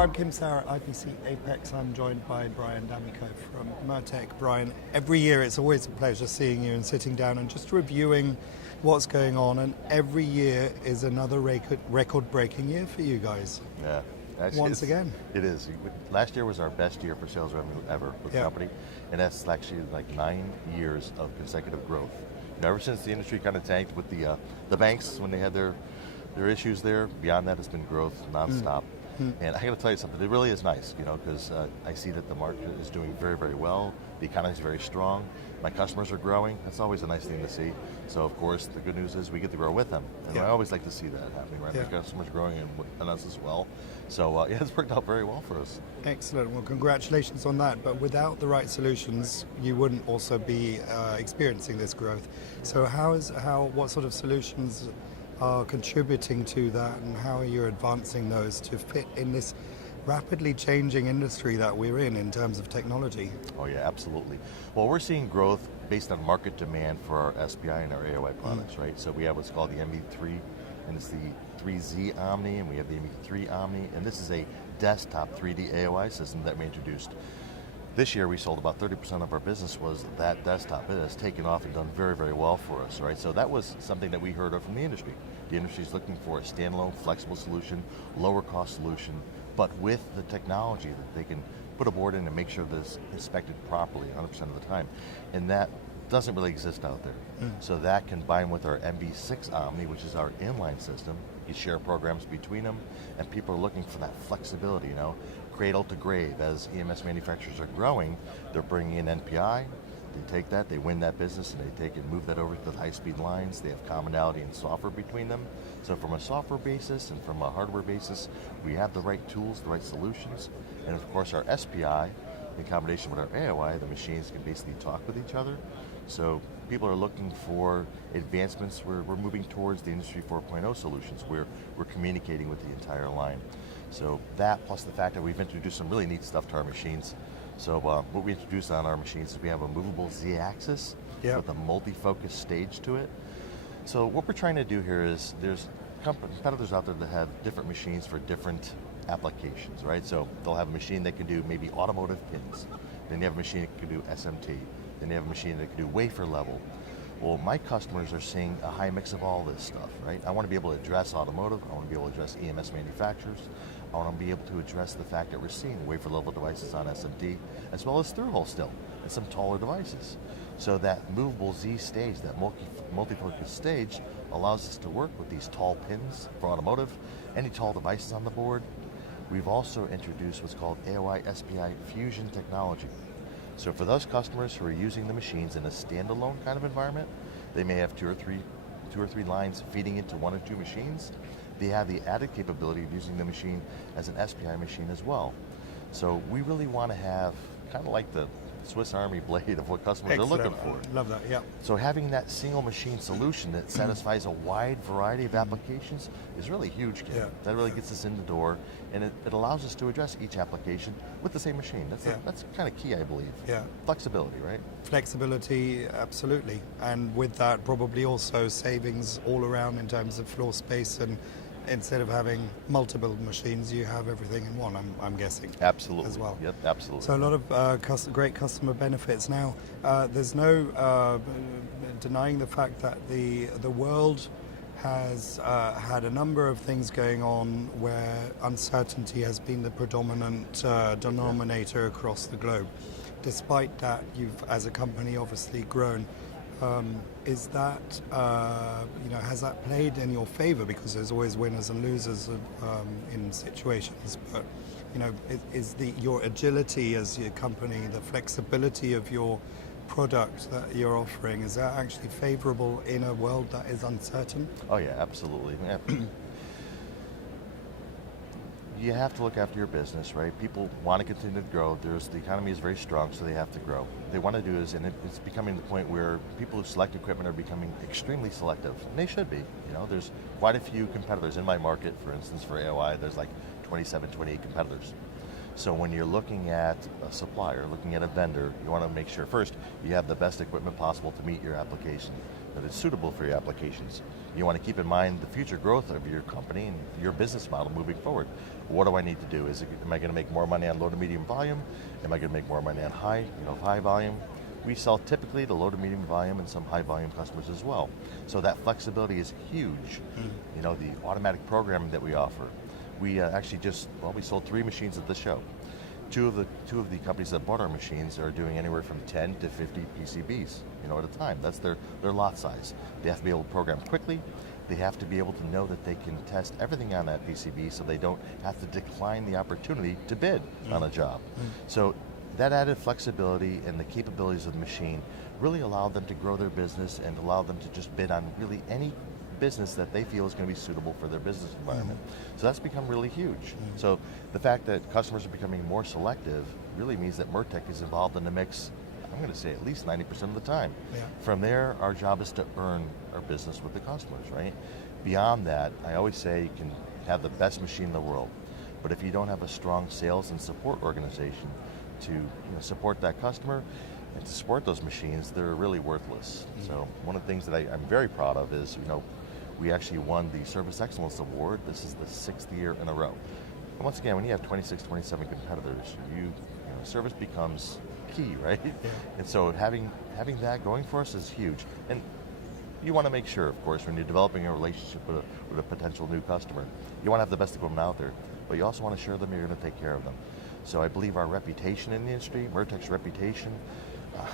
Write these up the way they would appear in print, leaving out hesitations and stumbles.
I'm Kim Sauer at IPC Apex. I'm joined by Brian D'Amico from Mirtec. Brian, every year it's always a pleasure seeing you and sitting down and just reviewing what's going on, and every year is another record-breaking year for you guys. Yeah. Once again. It is. Last year was our best year for sales revenue ever with the company, and that's actually like 9 years of consecutive growth. Ever since the industry kind of tanked with the banks when they had their issues there, beyond that it's been growth nonstop. And I got to tell you something, it really is nice, because I see that the market is doing very, very well. The economy is very strong. My customers are growing. That's always a nice thing to see. So, of course, the good news is we get to grow with them. And I always like to see that happening, right? My customers growing and us as well. So, it's worked out very well for us. Excellent. Well, congratulations on that. But without the right solutions, you wouldn't also be experiencing this growth. So what sort of solutions are contributing to that, and how are you advancing those to fit in this rapidly changing industry that we're in terms of technology? Oh yeah, absolutely. Well, we're seeing growth based on market demand for our SPI and our AOI products, right? So we have what's called the MV3, and it's the 3Z Omni, and we have the MV3 Omni, and this is a desktop 3D AOI system that we introduced. This year we sold about 30% of our business was that desktop. It has taken off and done very, very well for us, right? So that was something that we heard of from the industry. The industry is looking for a standalone, flexible solution, lower cost solution, but with the technology that they can put a board in and make sure that it's inspected properly 100% of the time. And that doesn't really exist out there. So that combined with our MV6 Omni, which is our inline system, you share programs between them, and people are looking for that flexibility, cradle to grave. As EMS manufacturers are growing, they're bringing in NPI, they take that, they win that business, and they take and move that over to the high-speed lines. They have commonality in software between them. So from a software basis and from a hardware basis, we have the right tools, the right solutions, and of course our SPI, in combination with our AOI, the machines can basically talk with each other. So people are looking for advancements. We're moving towards the Industry 4.0 solutions where we're communicating with the entire line. So that, plus the fact that we've introduced some really neat stuff to our machines. So what we introduced on our machines is we have a movable Z-axis with a multi-focus stage to it. So what we're trying to do here is there's competitors out there that have different machines for different applications, right? So they'll have a machine that can do maybe automotive pins. Then you have a machine that can do SMT. Then you have a machine that can do wafer level. Well, my customers are seeing a high mix of all this stuff, right? I want to be able to address automotive. I want to be able to address EMS manufacturers. I want to be able to address the fact that we're seeing wafer level devices on SMT, as well as through hole still, and some taller devices. So that movable Z stage, that multi-focus stage, allows us to work with these tall pins for automotive, any tall devices on the board. We've also introduced what's called AOI SPI fusion technology. So for those customers who are using the machines in a standalone kind of environment, they may have two or three lines feeding into one or two machines. They have the added capability of using the machine as an SPI machine as well. So we really want to have kind of like the Swiss Army blade of what customers are looking for. Love that, yeah. So having that single machine solution that satisfies a wide variety of applications is really huge, Ken. That really gets us in the door, and it allows us to address each application with the same machine. That's kind of key, I believe. Yeah. Flexibility, right? Flexibility, absolutely. And with that, probably also savings all around in terms of floor space, and instead of having multiple machines, you have everything in one, I'm guessing. Absolutely. As well. Yep, absolutely. So a lot of great customer benefits. Now, there's no denying the fact that the world has had a number of things going on where uncertainty has been the predominant denominator across the globe. Despite that, you've, as a company, obviously grown. Is that, has that played in your favor? Because there's always winners and losers in situations. But, is your agility as your company, the flexibility of your product that you're offering, is that actually favorable in a world that is uncertain? Oh yeah, absolutely. You have to look after your business, right? People want to continue to grow. The economy is very strong, so they have to grow. What they want to do is, and it's becoming the point where people who select equipment are becoming extremely selective, and they should be. There's quite a few competitors in my market. For instance, for AOI, there's like 27, 28 competitors. So when you're looking at a supplier, looking at a vendor, you want to make sure first you have the best equipment possible to meet your application. that is suitable for your applications. You want to keep in mind the future growth of your company and your business model moving forward. What do I need to do? Am I going to make more money on low to medium volume? Am I going to make more money on high volume? We sell typically to low to medium volume and some high volume customers as well. So that flexibility is huge. You know, the automatic programming that we offer. We we sold 3 machines at the show. Two of the companies that bought our machines are doing anywhere from 10 to 50 PCBs, at a time. That's their lot size. They have to be able to program quickly. They have to be able to know that they can test everything on that PCB so they don't have to decline the opportunity to bid on a job. So that added flexibility and the capabilities of the machine really allow them to grow their business and allow them to just bid on really any business that they feel is going to be suitable for their business environment. So that's become really huge. So the fact that customers are becoming more selective really means that Mirtec is involved in the mix, I'm going to say at least 90% of the time. From there, our job is to earn our business with the customers, right? Beyond that, I always say you can have the best machine in the world, but if you don't have a strong sales and support organization to support that customer and to support those machines, they're really worthless. So one of the things that I'm very proud of is, we actually won the Service Excellence Award. This is the 6th year in a row. And once again, when you have 26, 27 competitors, service becomes key, right? And so having that going for us is huge. And you want to make sure, of course, when you're developing a relationship with a potential new customer, you want to have the best equipment out there, but you also want to assure them you're going to take care of them. So I believe our reputation in the industry, Mirtec's reputation,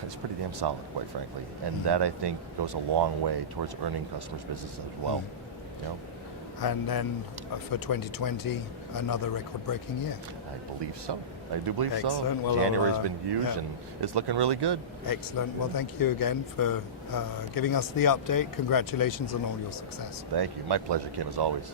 is pretty damn solid, quite frankly. And that, I think, goes a long way towards earning customers' business as well. And then for 2020, another record-breaking year. I believe so. I do believe Excellent. so. Well, January's been huge and it's looking really good. Excellent. Well, thank you again for giving us the update. Congratulations on all your success. Thank you. My pleasure, Kim, as always.